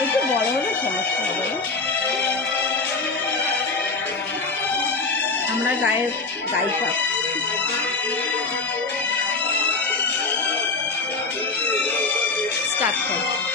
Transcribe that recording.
একটু বড় হলে সমস্যা হবে না। আমরা গায়ের গায়িকা। স্টার্ট কর।